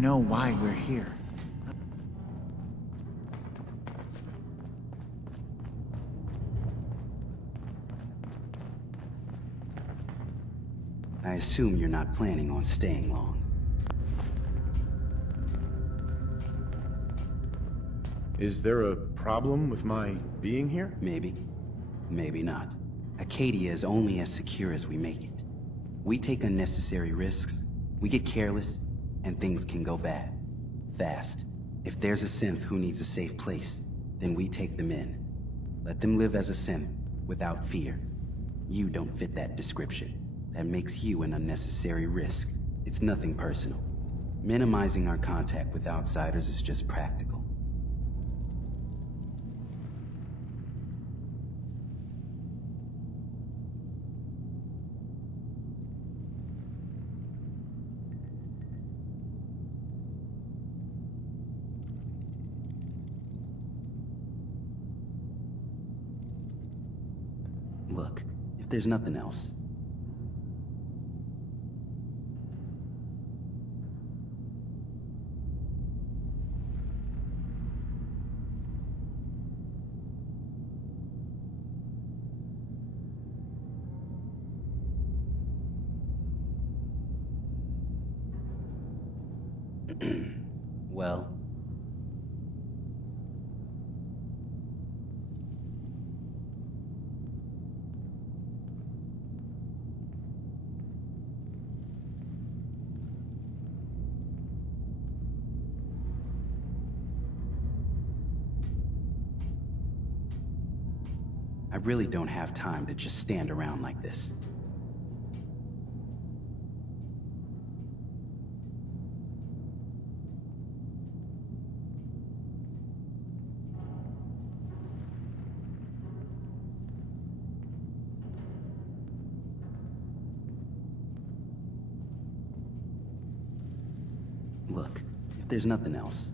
know why we're here. I assume you're not planning on staying long. Is there a problem with my being here? Maybe. Maybe not. Acadia is only as secure as we make it. We take unnecessary risks, we get careless, and things can go bad. Fast. If there's a synth who needs a safe place, then we take them in. Let them live as a synth, without fear. You don't fit that description. That makes you an unnecessary risk. It's nothing personal. Minimizing our contact with outsiders is just practical. Look, if there's nothing else. Well... I really don't have time to just stand around like this. Look, if there's nothing else.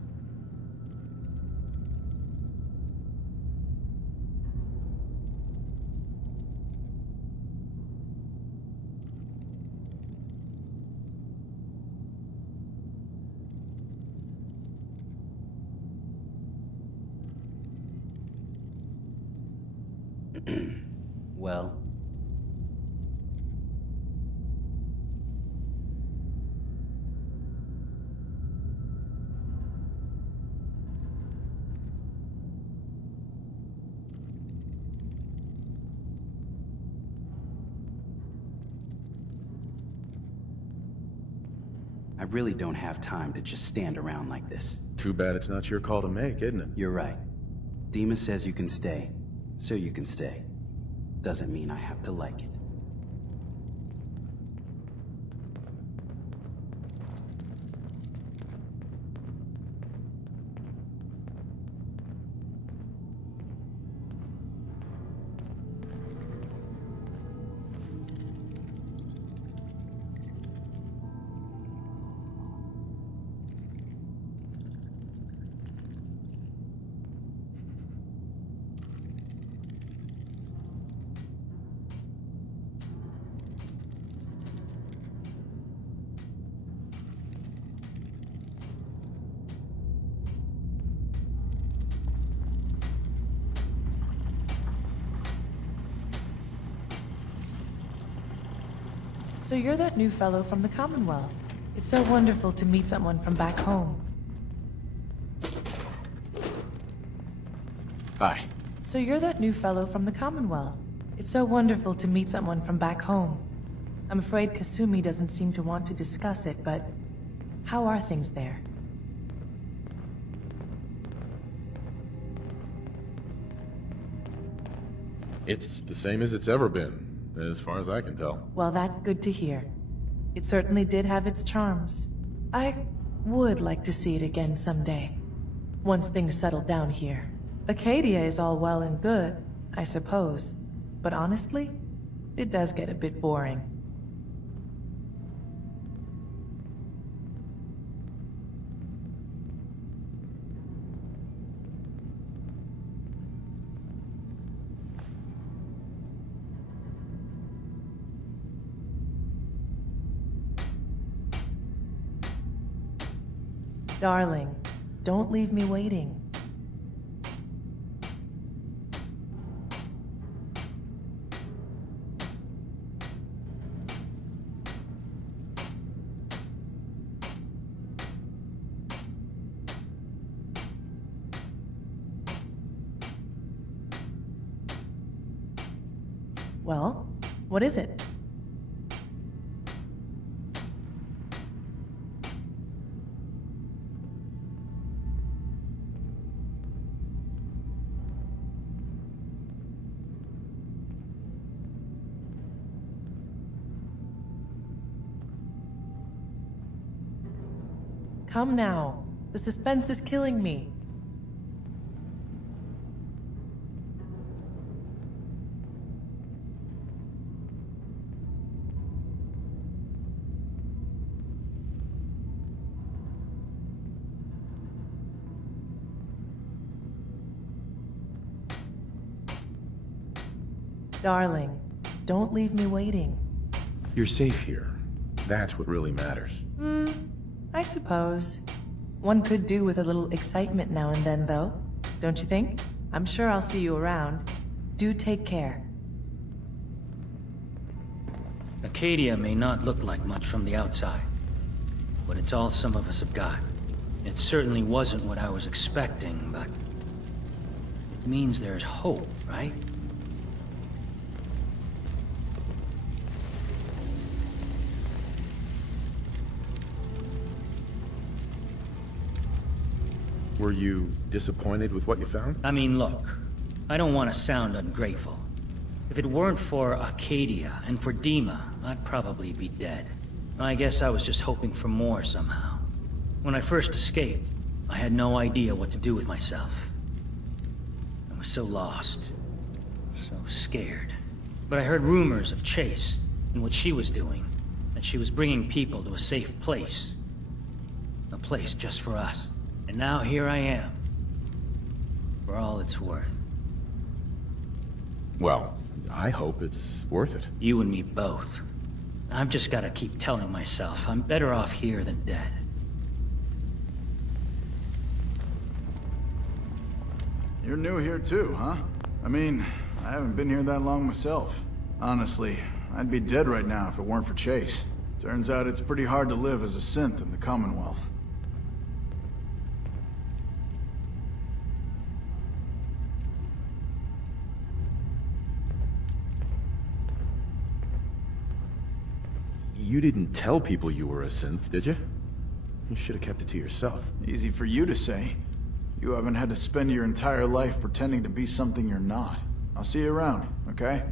Well... I really don't have time to just stand around like this. Too bad it's not your call to make, isn't it? You're right. Dima says you can stay, so you can stay. Doesn't mean I have to like it. So you're that new fellow from the Commonwealth. It's so wonderful to meet someone from back home. Hi. So you're that new fellow from the Commonwealth. It's so wonderful to meet someone from back home. I'm afraid Kasumi doesn't seem to want to discuss it, but how are things there? It's the same as it's ever been, as far as I can tell. Well, that's good to hear. It certainly did have its charms. I would like to see it again someday, once things settle down here. Acadia is all well and good, I suppose, but honestly, it does get a bit boring. Darling, don't leave me waiting. Well, what is it? Come now. The suspense is killing me. Darling, don't leave me waiting. You're safe here. That's what really matters. I suppose. One could do with a little excitement now and then, though. Don't you think? I'm sure I'll see you around. Do take care. Acadia may not look like much from the outside, but it's all some of us have got. It certainly wasn't what I was expecting, but it means there's hope, right? Were you disappointed with what you found? I mean, look, I don't want to sound ungrateful. If it weren't for Acadia and for Dima, I'd probably be dead. I guess I was just hoping for more somehow. When I first escaped, I had no idea what to do with myself. I was so lost, so scared. But I heard rumors of Chase and what she was doing, that she was bringing people to a safe place. A place just for us. And now here I am, for all it's worth. Well, I hope it's worth it. You and me both. I've just gotta keep telling myself I'm better off here than dead. You're new here too, huh? I mean, I haven't been here that long myself. Honestly, I'd be dead right now if it weren't for Chase. Turns out it's pretty hard to live as a synth in the Commonwealth. You didn't tell people you were a synth, did you? You should have kept it to yourself. Easy for you to say. You haven't had to spend your entire life pretending to be something you're not. I'll see you around, okay?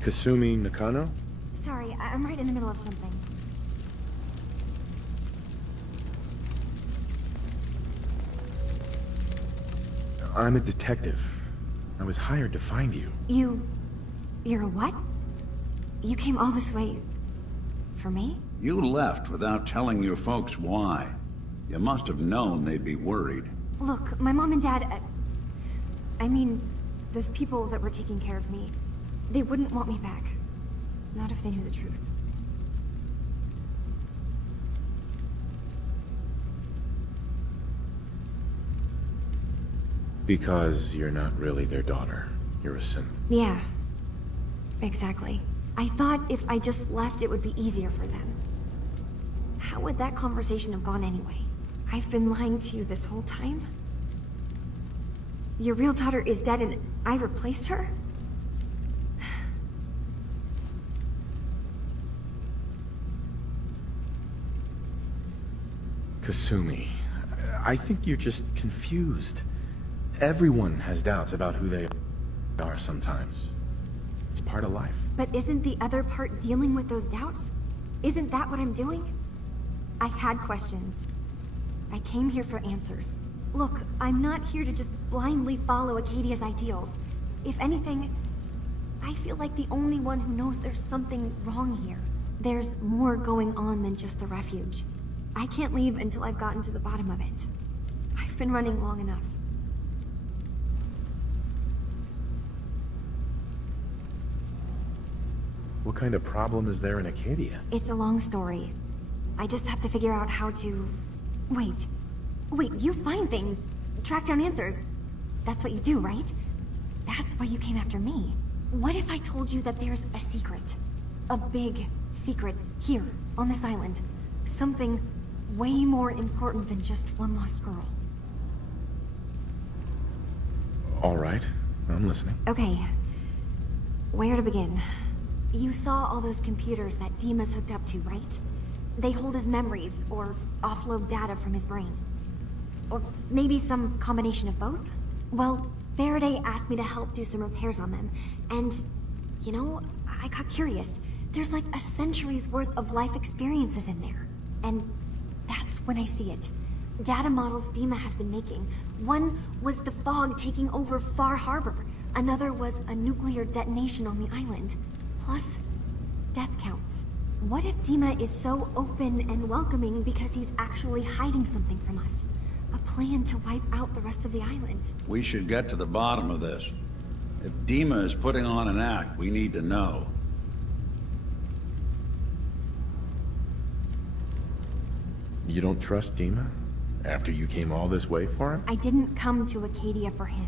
Kasumi Nakano? Sorry, I'm right in the middle of something. I'm a detective. I was hired to find you. You're a what? You came all this way... for me? You left without telling your folks why. You must have known they'd be worried. Look, my mom and dad... I mean, those people that were taking care of me, they wouldn't want me back. Not if they knew the truth. Because you're not really their daughter. You're a synth. Yeah. Exactly. I thought if I just left, it would be easier for them. How would that conversation have gone anyway? I've been lying to you this whole time? Your real daughter is dead and I replaced her? Kasumi, I think you're just confused. Everyone has doubts about who they are sometimes. It's part of life. But isn't the other part dealing with those doubts? Isn't that what I'm doing? I had questions. I came here for answers. Look, I'm not here to just blindly follow Acadia's ideals. If anything, I feel like the only one who knows there's something wrong here. There's more going on than just the refuge. I can't leave until I've gotten to the bottom of it. I've been running long enough. What kind of problem is there in Acadia? It's a long story. I just have to figure out how to... Wait. Wait, you find things. Track down answers. That's what you do, right? That's why you came after me. What if I told you that there's a secret? A big secret here, on this island. Something way more important than just one lost girl. All right, I'm listening. Okay. Where to begin? You saw all those computers that Dima's hooked up to, right? They hold his memories, or offload data from his brain. Or maybe some combination of both? Well, Faraday asked me to help do some repairs on them, and, you know, I got curious. There's like a century's worth of life experiences in there. And that's when I see it. Data models Dima has been making. One was the fog taking over Far Harbor. Another was a nuclear detonation on the island. Plus, death counts. What if Dima is so open and welcoming because he's actually hiding something from us? A plan to wipe out the rest of the island. We should get to the bottom of this. If Dima is putting on an act, we need to know. You don't trust Dima? After you came all this way for him? I didn't come to Acadia for him.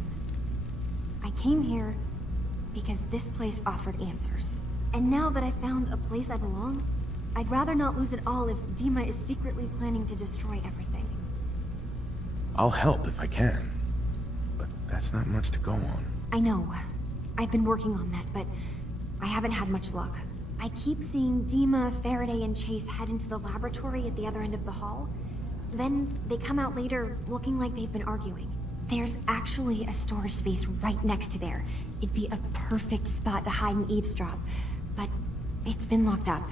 I came here because this place offered answers. And now that I've found a place I belong, I'd rather not lose it all if Dima is secretly planning to destroy everything. I'll help if I can. But that's not much to go on. I know. I've been working on that, but I haven't had much luck. I keep seeing Dima, Faraday, and Chase head into the laboratory at the other end of the hall. Then they come out later looking like they've been arguing. There's actually a storage space right next to there. It'd be a perfect spot to hide and eavesdrop, but it's been locked up.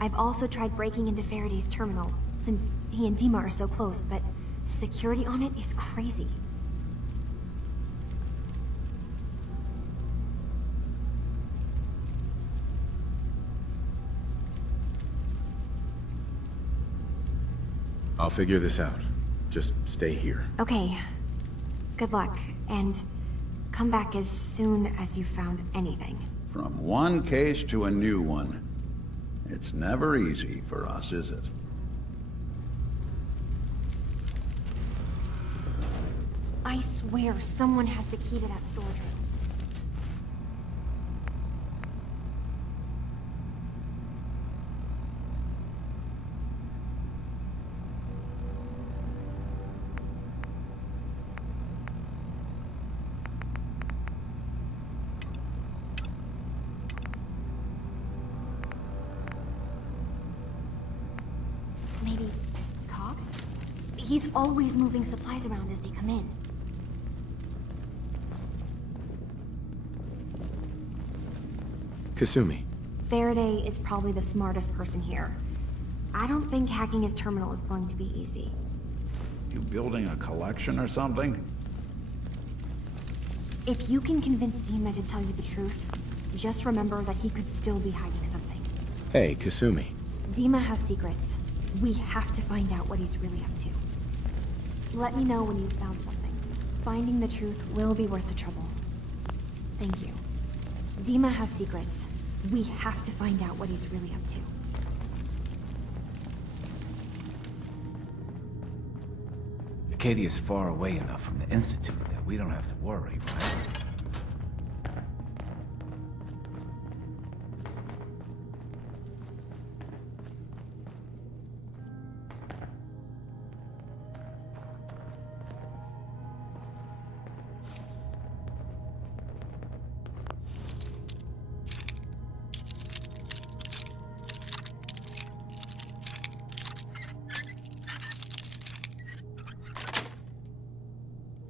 I've also tried breaking into Faraday's terminal, since he and Dima are so close, but the security on it is crazy. I'll figure this out. Just stay here. Okay. Good luck, and come back as soon as you've found anything. From one case to a new one. It's never easy for us, is it? I swear someone has the key to that storage room. Maybe Cog? He's always moving supplies around as they come in. Kasumi. Faraday is probably the smartest person here. I don't think hacking his terminal is going to be easy. You building a collection or something? If you can convince Dima to tell you the truth, just remember that he could still be hiding something. Hey, Kasumi. Dima has secrets. We have to find out what he's really up to. Let me know when you've found something. Finding the truth will be worth the trouble. Thank you. Dima has secrets. We have to find out what he's really up to. Acadia's far away enough from the Institute that we don't have to worry, right?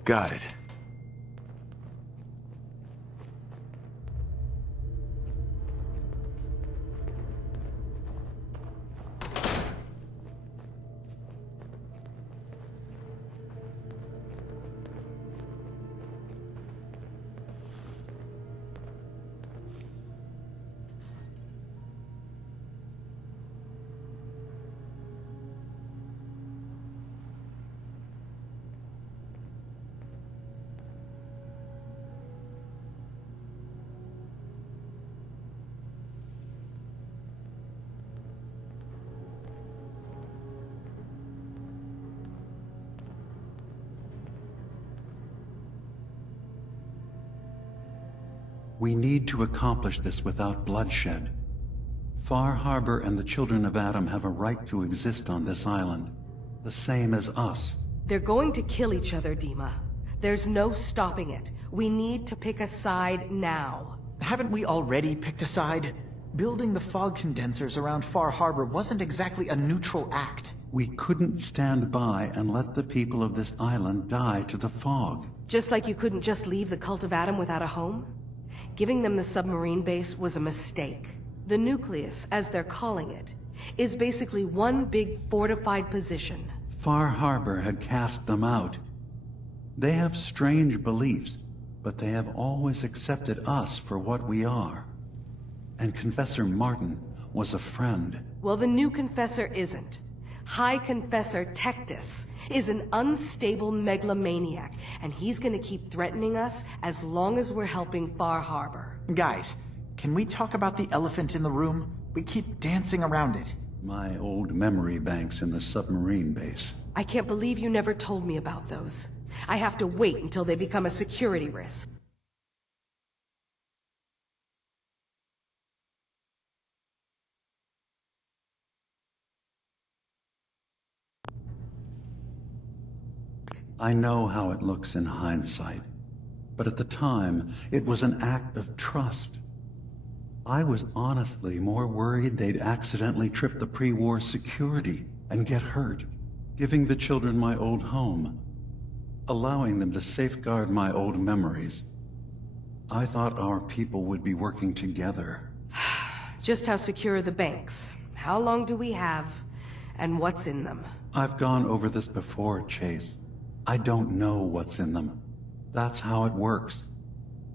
Got it. We need to accomplish this without bloodshed. Far Harbor and the children of Adam have a right to exist on this island, the same as us. They're going to kill each other, Dima. There's no stopping it. We need to pick a side now. Haven't we already picked a side? Building the fog condensers around Far Harbor wasn't exactly a neutral act. We couldn't stand by and let the people of this island die to the fog. Just like you couldn't just leave the Cult of Adam without a home? Giving them the submarine base was a mistake. The nucleus, as they're calling it, is basically one big fortified position. Far Harbor had cast them out. They have strange beliefs, but they have always accepted us for what we are. And Confessor Martin was a friend. Well, the new Confessor isn't. High Confessor Tectus is an unstable megalomaniac, and he's gonna keep threatening us as long as we're helping Far Harbor. Guys, can we talk about the elephant in the room? We keep dancing around it. My old memory banks in the submarine base. I can't believe you never told me about those. I have to wait until they become a security risk. I know how it looks in hindsight, but at the time, it was an act of trust. I was honestly more worried they'd accidentally trip the pre-war security and get hurt, giving the children my old home, allowing them to safeguard my old memories. I thought our people would be working together. Just how secure are the banks? How long do we have? And what's in them? I've gone over this before, Chase. I don't know what's in them. That's how it works.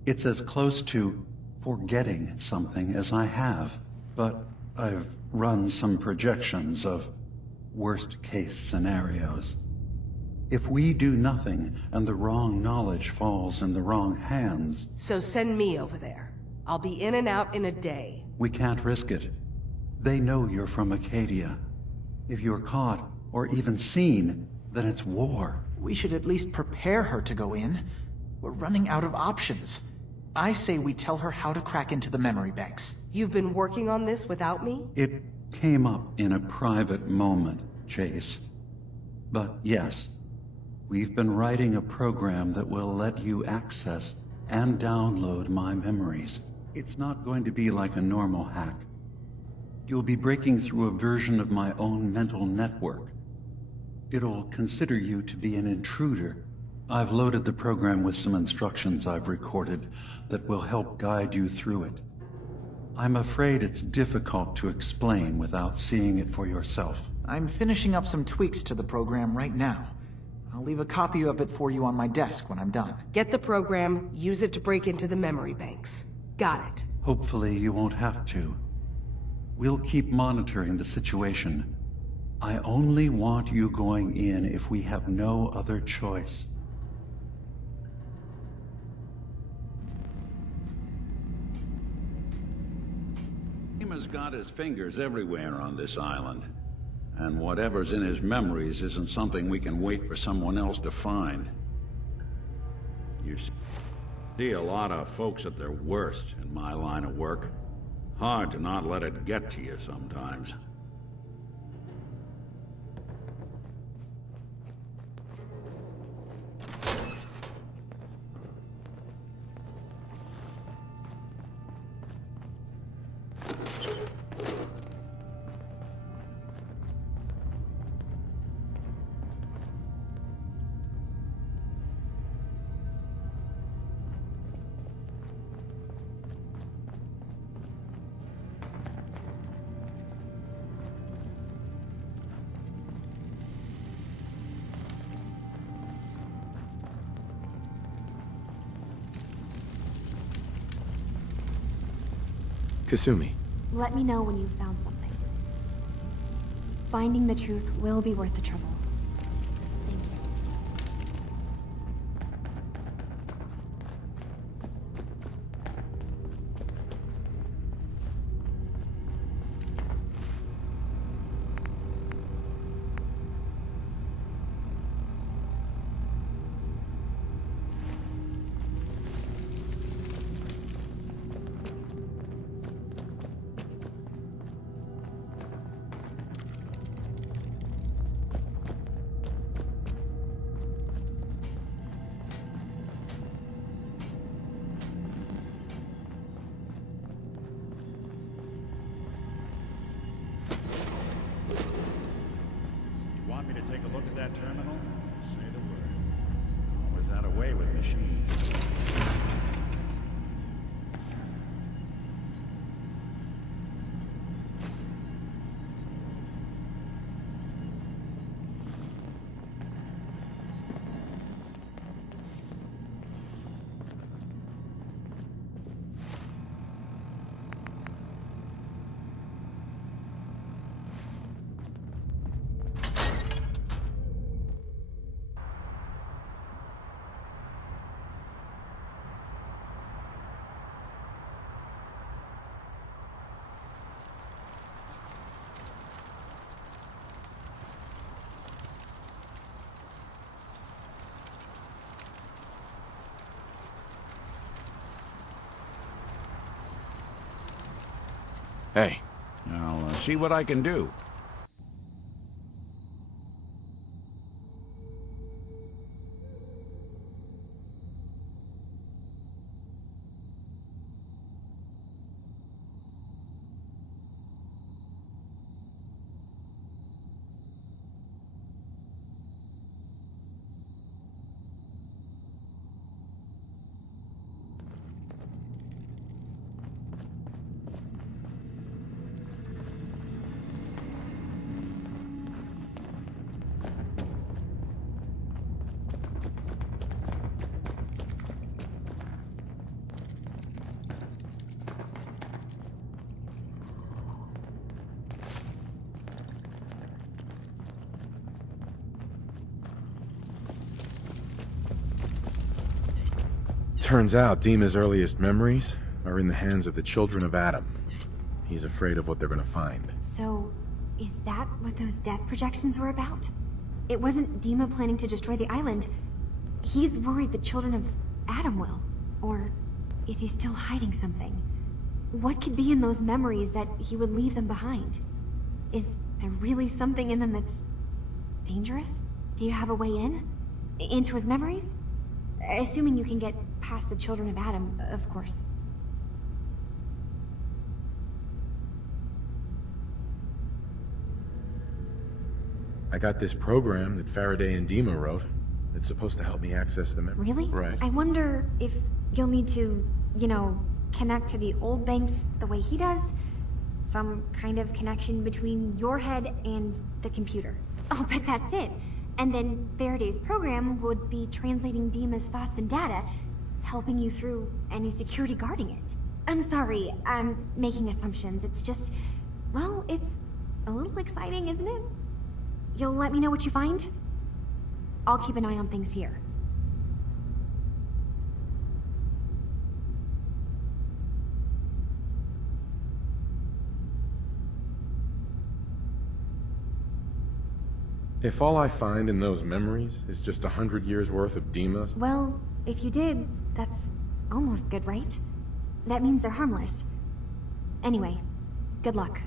It's as close to forgetting something as I have, but I've run some projections of worst-case scenarios. If we do nothing and the wrong knowledge falls in the wrong hands... So send me over there. I'll be in and out in a day. We can't risk it. They know you're from Acadia. If you're caught, or even seen, then it's war. We should at least prepare her to go in. We're running out of options. I say we tell her how to crack into the memory banks. You've been working on this without me? It came up in a private moment, Chase. But yes, we've been writing a program that will let you access and download my memories. It's not going to be like a normal hack. You'll be breaking through a version of my own mental network. It'll consider you to be an intruder. I've loaded the program with some instructions I've recorded that will help guide you through it. I'm afraid it's difficult to explain without seeing it for yourself. I'm finishing up some tweaks to the program right now. I'll leave a copy of it for you on my desk when I'm done. Get the program, use it to break into the memory banks. Got it. Hopefully you won't have to. We'll keep monitoring the situation. I only want you going in if we have no other choice. Dima's got his fingers everywhere on this island. And whatever's in his memories isn't something we can wait for someone else to find. You see a lot of folks at their worst in my line of work. Hard to not let it get to you sometimes. Kasumi. Let me know when you've found something. Finding the truth will be worth the trouble. Thank you. me to take a look at that terminal? Say the word. Always had a way with machines. Hey, I'll see what I can do. turns out Dima's earliest memories are in the hands of the children of Adam. He's afraid of what they're gonna find. So, is that what those death projections were about? It wasn't Dima planning to destroy the island. He's worried the children of Adam will. Or is he still hiding something? What could be in those memories that he would leave them behind? Is there really something in them that's dangerous? Do you have a way in? Into his memories? Assuming you can get past the children of Adam, of course. I got this program that Faraday and Dima wrote. It's supposed to help me access the memory. Really? Right. I wonder if you'll need to, connect to the old banks the way he does? Some kind of connection between your head and the computer. Oh, but that's it. And then Faraday's program would be translating Dima's thoughts and data, helping you through any security guarding it. I'm sorry, I'm making assumptions. It's just, well, it's a little exciting, isn't it? You'll let me know what you find? I'll keep an eye on things here. If all I find in those memories is just 100 years worth of Dima's... Well, if you did, that's almost good, right? That means they're harmless. Anyway, good luck.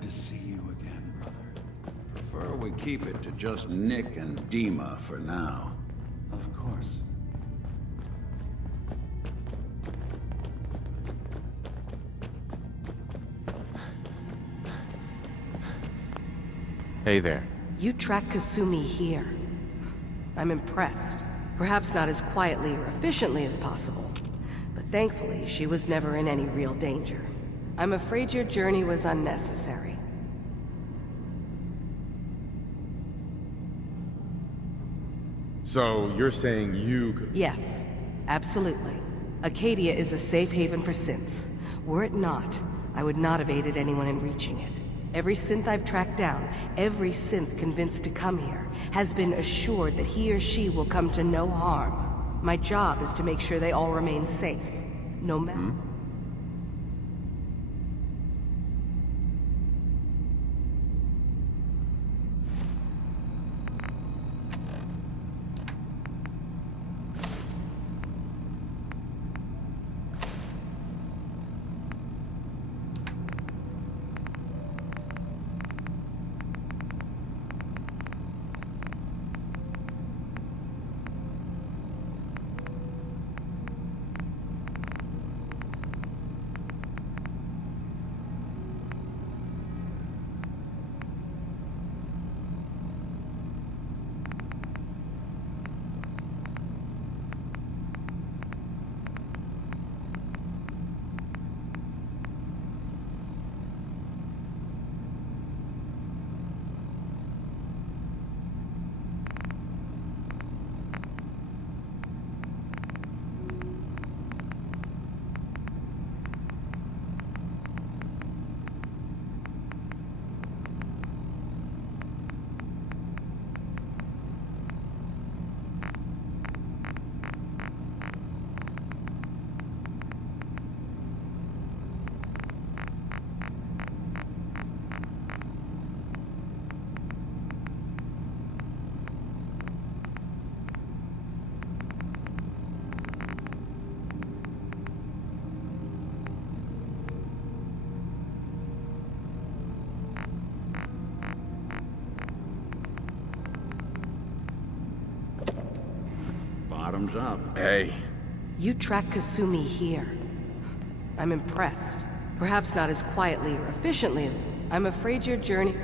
Good to see you again, brother. Prefer we keep it to just Nick and Dima for now. Of course. Hey there. You track Kasumi here. I'm impressed. Perhaps not as quietly or efficiently as possible, but thankfully she was never in any real danger. I'm afraid your journey was unnecessary. So, you're saying you could... Yes, absolutely. Acadia is a safe haven for synths. Were it not, I would not have aided anyone in reaching it. Every synth I've tracked down, every synth convinced to come here, has been assured that he or she will come to no harm. My job is to make sure they all remain safe, no matter... Bottoms up. Hey. You track Kasumi here. I'm impressed. Perhaps not as quietly or efficiently as... I'm afraid your journey...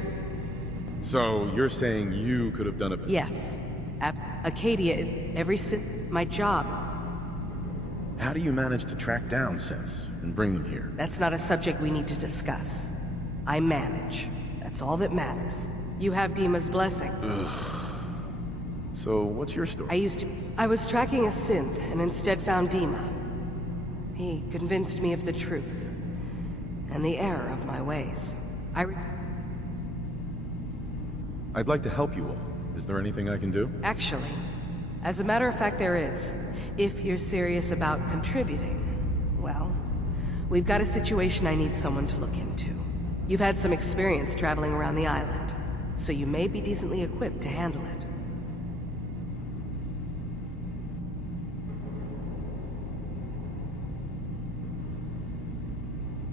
So, you're saying you could have done it... Yes. Acadia is every synth... My job. How do you manage to track down synths and bring them here? That's not a subject we need to discuss. I manage. That's all that matters. You have Dima's blessing. So, what's your story? I was tracking a synth and instead found Dima. He convinced me of the truth and the error of my ways. I'd like to help you all. Is there anything I can do? Actually, as a matter of fact, there is. If you're serious about contributing, well, we've got a situation I need someone to look into. You've had some experience traveling around the island, so you may be decently equipped to handle it.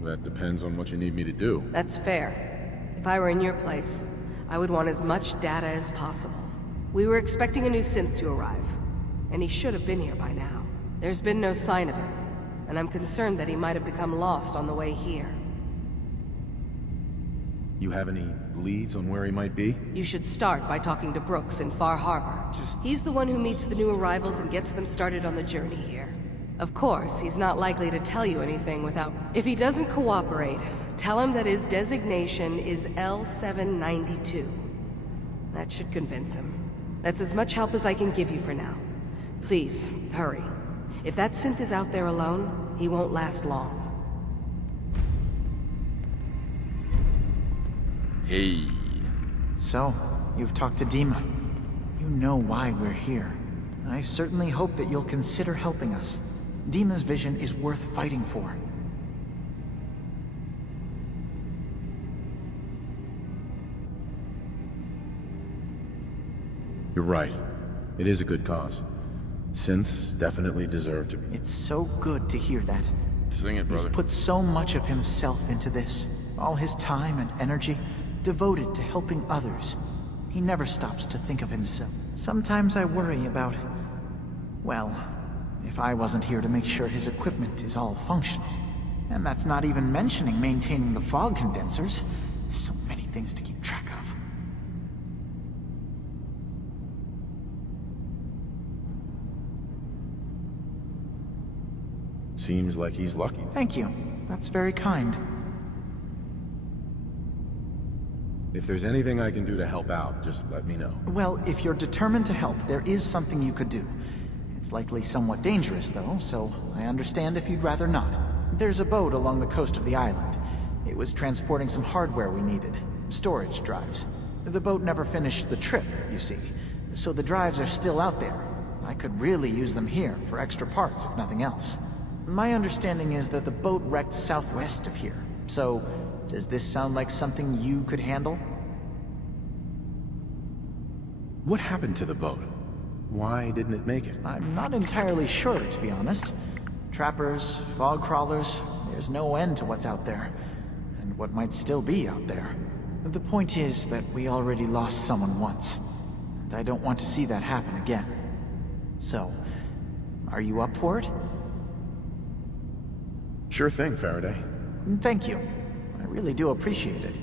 That depends on what you need me to do. That's fair. If I were in your place, I would want as much data as possible. We were expecting a new synth to arrive, and he should have been here by now. There's been no sign of him, and I'm concerned that he might have become lost on the way here. You have any leads on where he might be? You should start by talking to Brooks in Far Harbor. He's the one who meets the new arrivals and gets them started on the journey here. Of course, he's not likely to tell you anything without... If he doesn't cooperate, tell him that his designation is L792. That should convince him. That's as much help as I can give you for now. Please, hurry. If that synth is out there alone, he won't last long. Hey. So, you've talked to Dima. You know why we're here. I certainly hope that you'll consider helping us. Dima's vision is worth fighting for. You're right. It is a good cause. Synths definitely deserve to be. It's so good to hear that. Sing it, He's brother. put so much of himself into this, all his time and energy devoted to helping others. He never stops to think of himself. Sometimes I worry about, well, if I wasn't here to make sure his equipment is all functional. And that's not even mentioning maintaining the fog condensers. There's so many things to keep track of. Seems like he's lucky. Thank you. That's very kind. If there's anything I can do to help out, just let me know. Well, if you're determined to help, there is something you could do. It's likely somewhat dangerous, though, so I understand if you'd rather not. There's a boat along the coast of the island. It was transporting some hardware we needed. Storage drives. The boat never finished the trip, you see. So the drives are still out there. I could really use them here for extra parts, if nothing else. My understanding is that the boat wrecked southwest of here. So, does this sound like something you could handle? What happened to the boat? Why didn't it make it? I'm not entirely sure, to be honest. Trappers, fog crawlers, there's no end to what's out there. And what might still be out there. The point is that we already lost someone once. And I don't want to see that happen again. So, are you up for it? Sure thing, Faraday. Thank you. I really do appreciate it.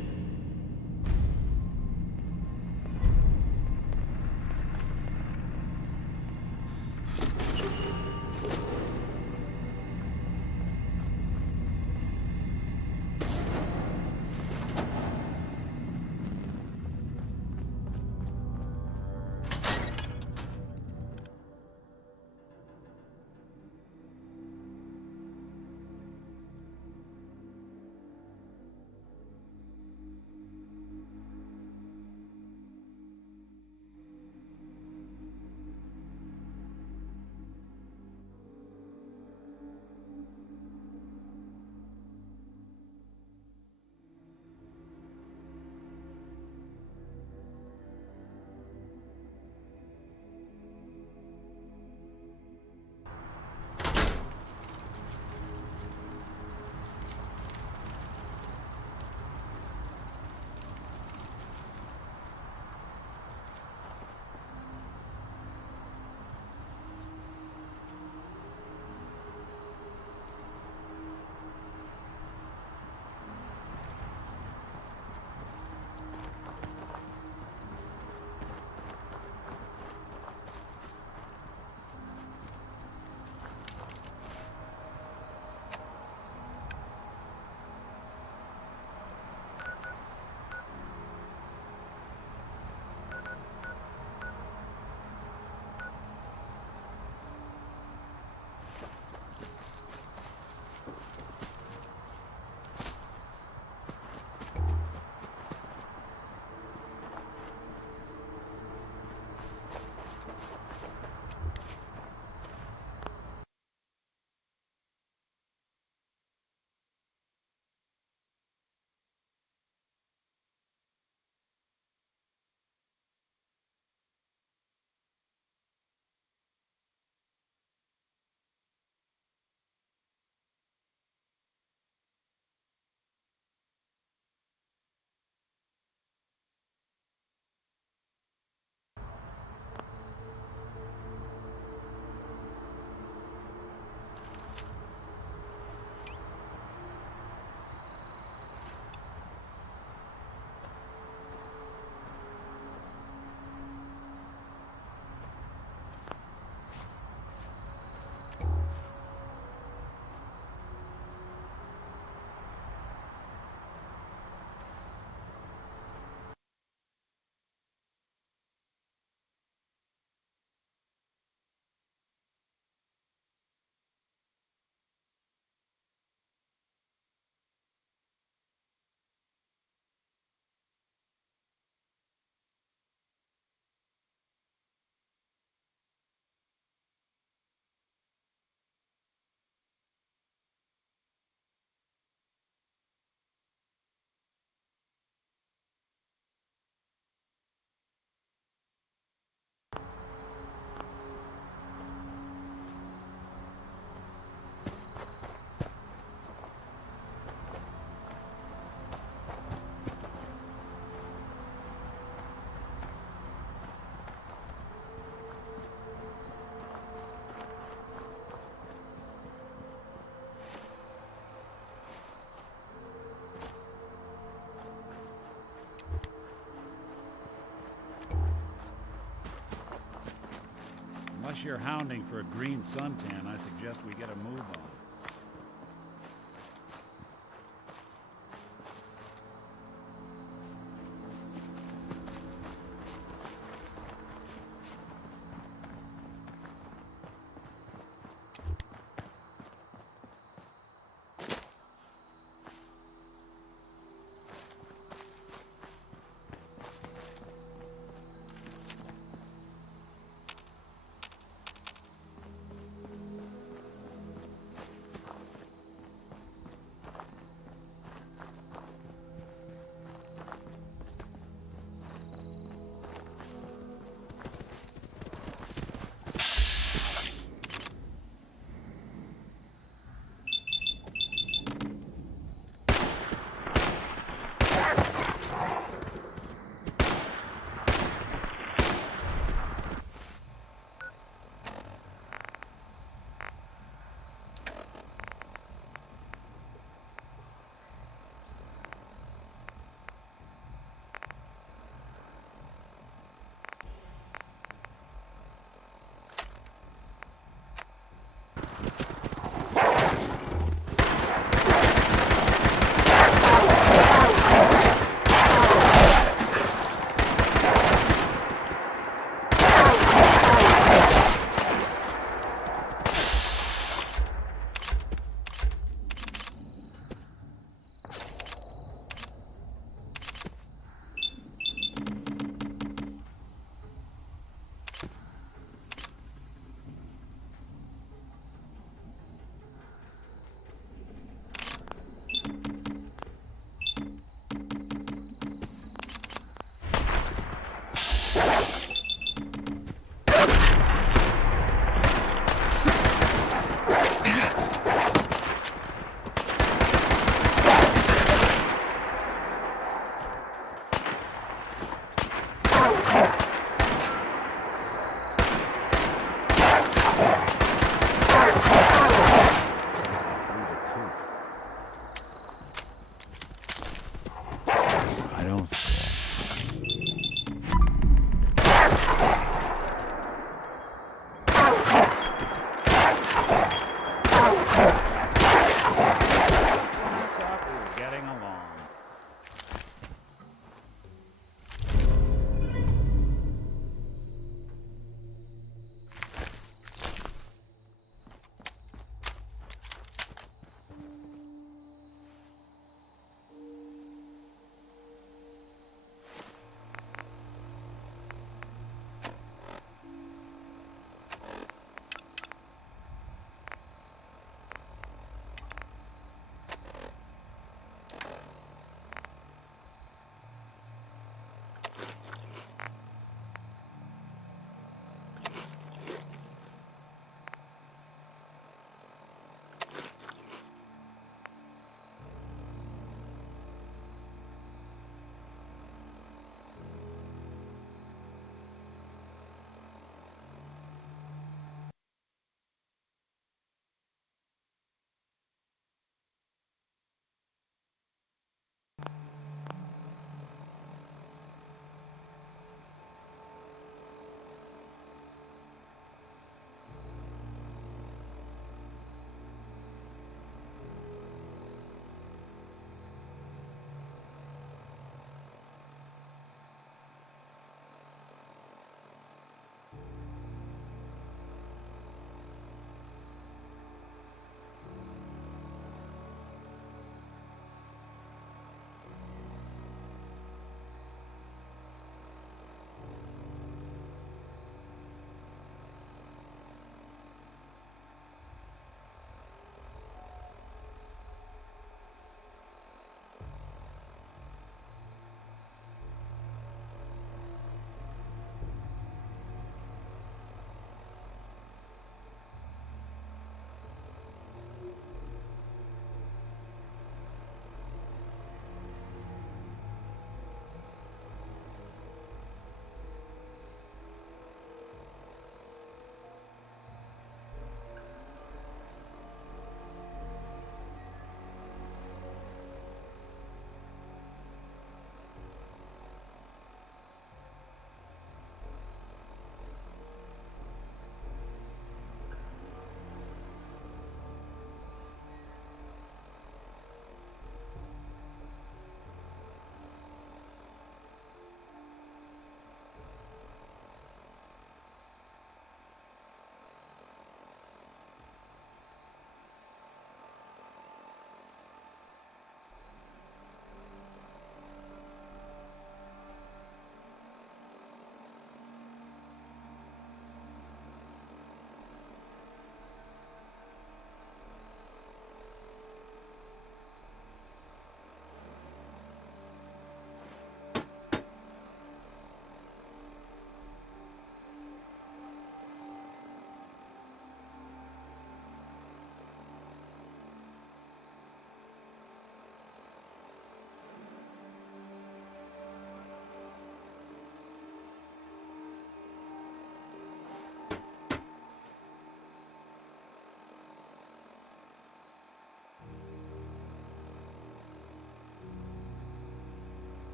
sheer hounding for a green suntan, I suggest we get a move on.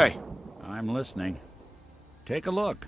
Hey, I'm listening. Take a look.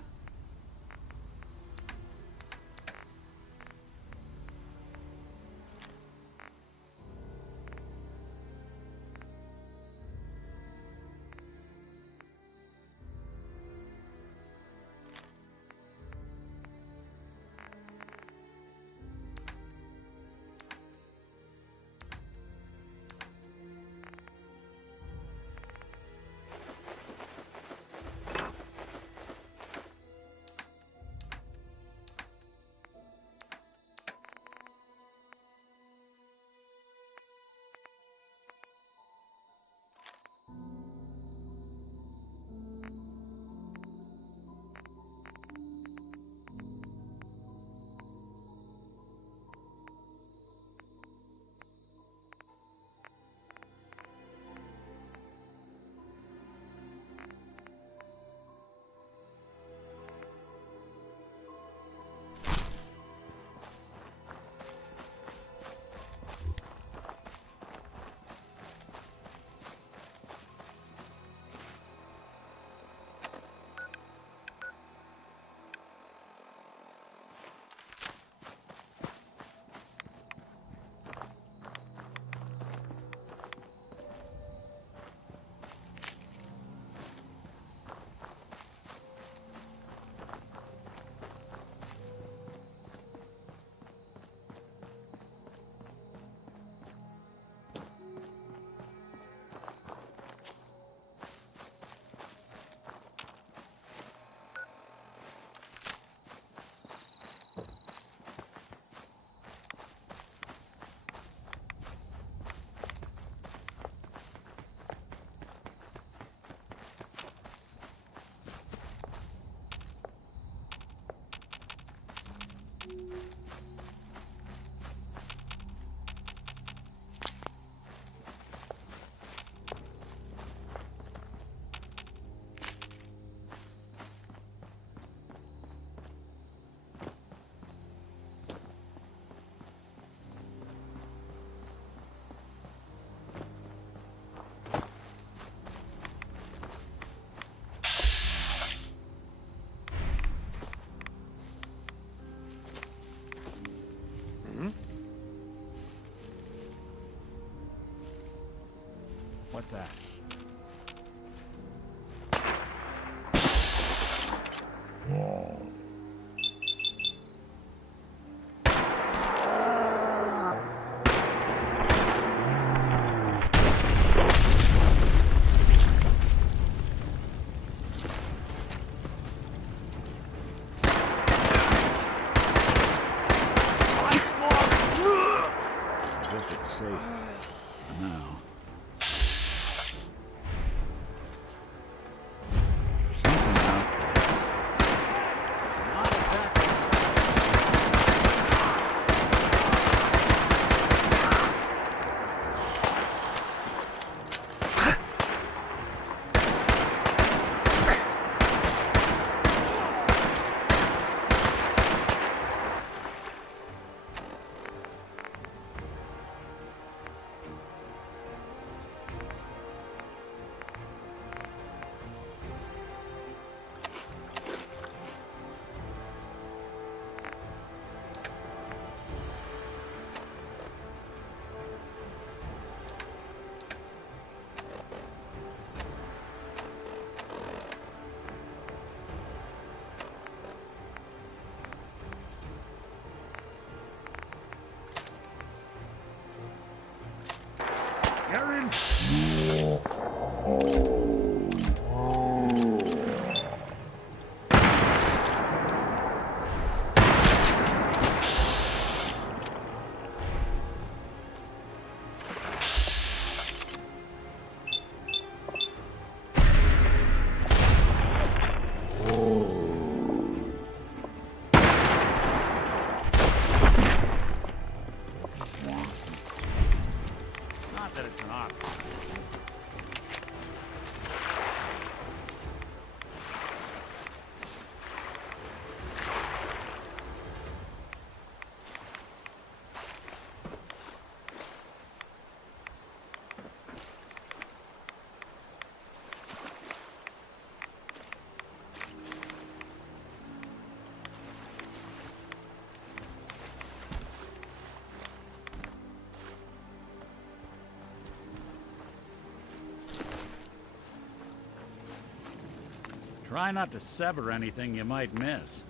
Try not to sever anything you might miss.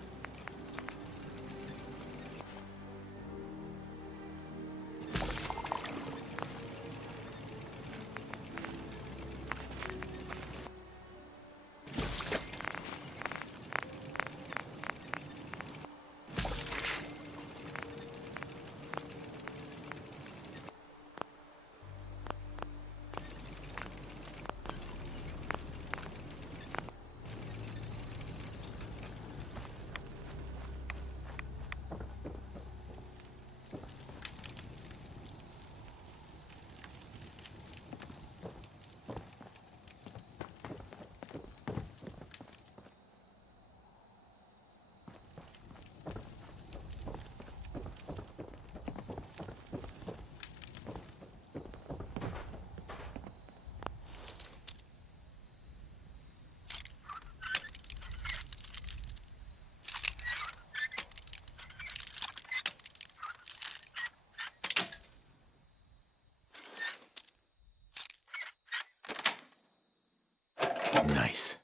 Nice.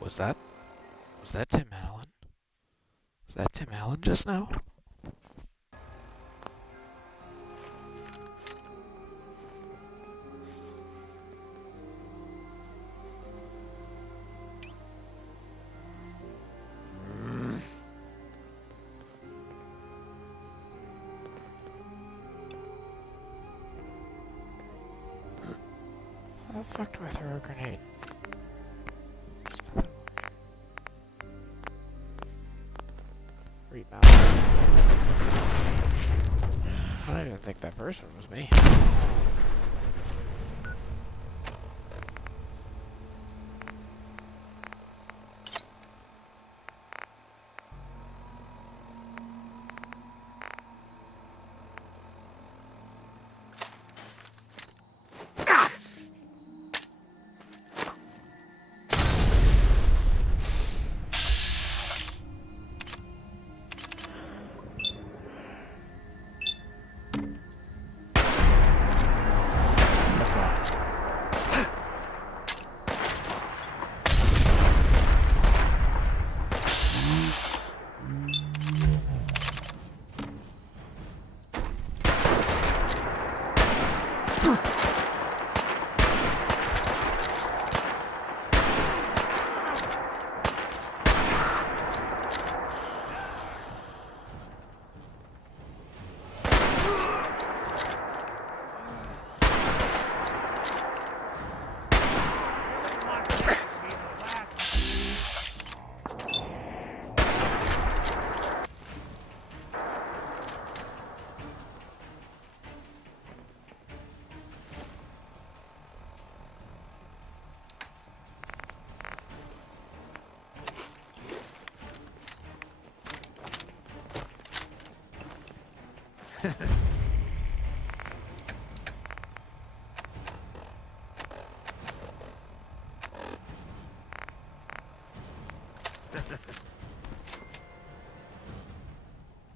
Was that? Was that Tim Allen? Was that Tim Allen just now? How the fuck do I throw a grenade? Rebound. I don't even think that first one was me.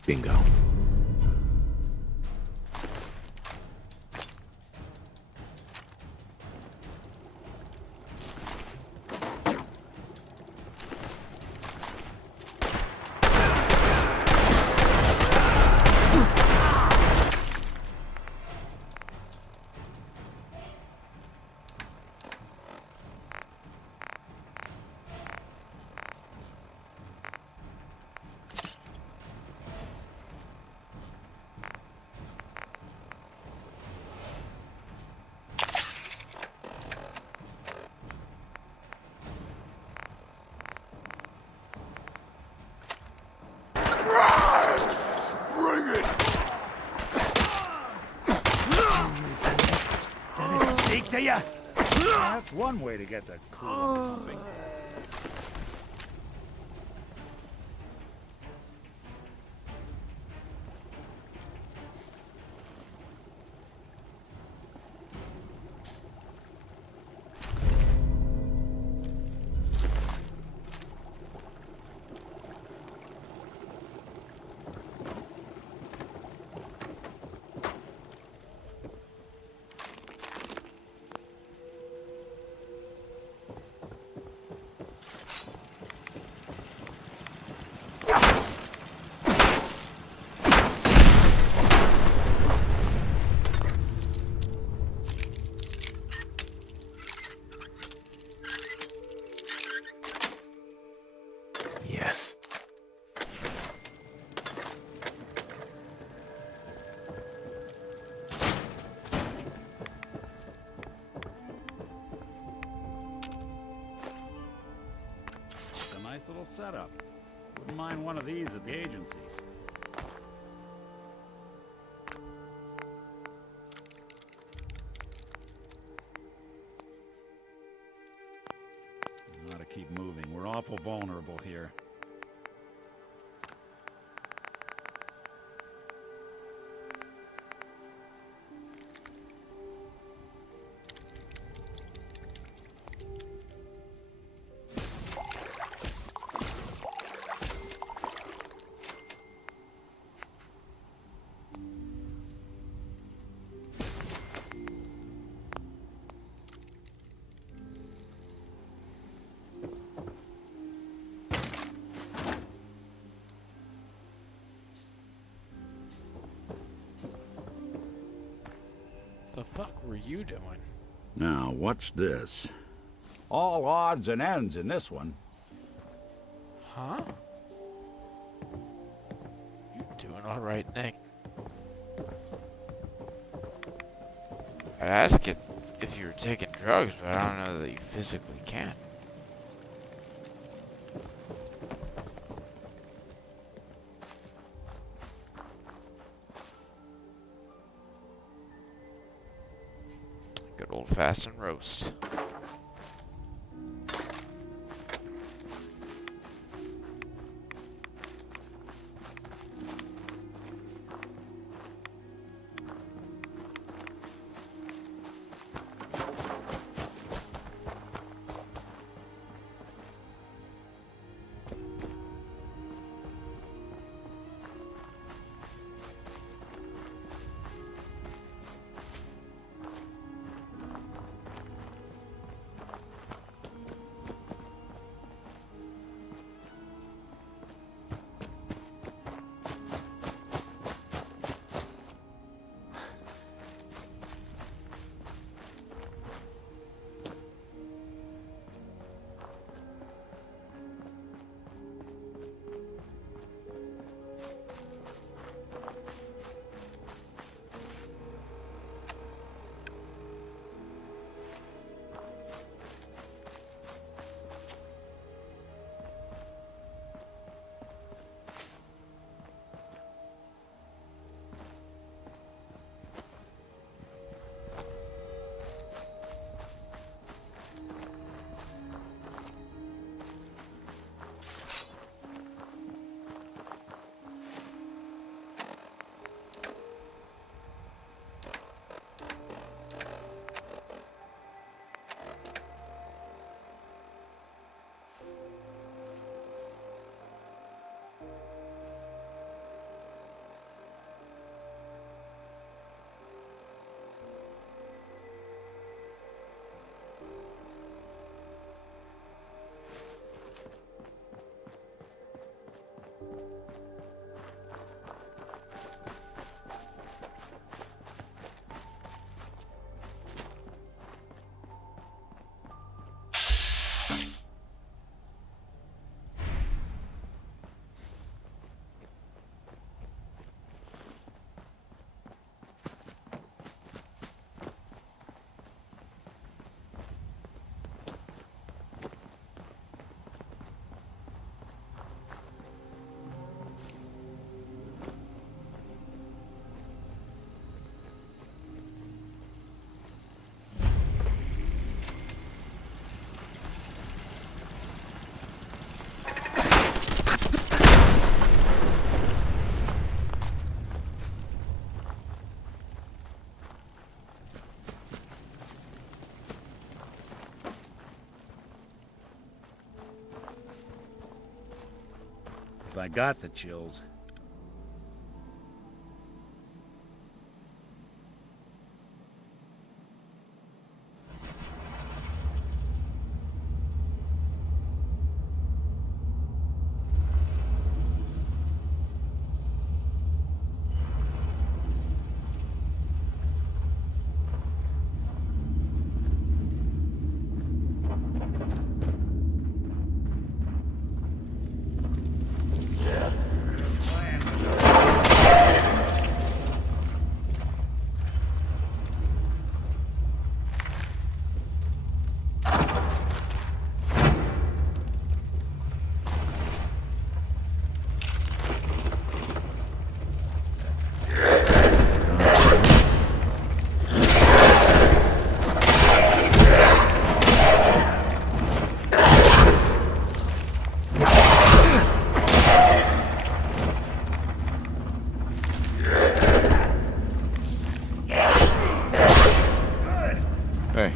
Bingo. Speak to ya! That's one way to get the cool pumping. Yes. It's a nice little setup. Wouldn't mind one of these at the agency. Gotta keep moving. We're awful vulnerable here. The fuck were you doing? Now, what's this? All odds and ends in this one. Huh? You doing alright, Nick? I'd ask it if you were taking drugs, but I don't know that you physically can. Good old-fashioned roast. if I got the chills. Hey.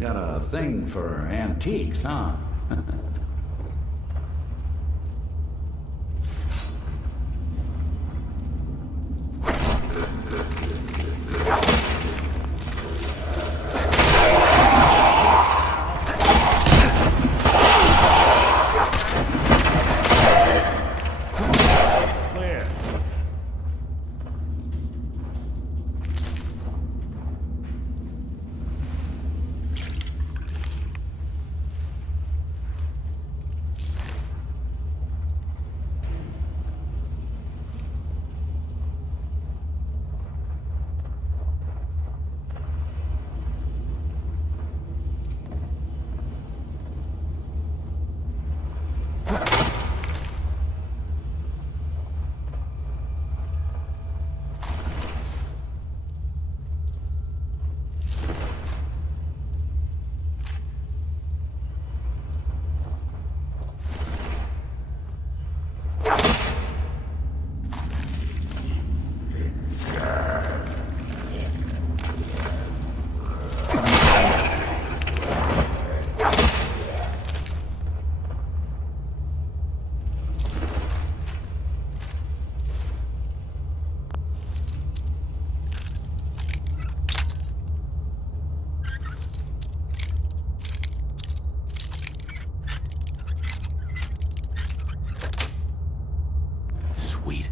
Got a thing for antiques, huh? Clear. Sweet.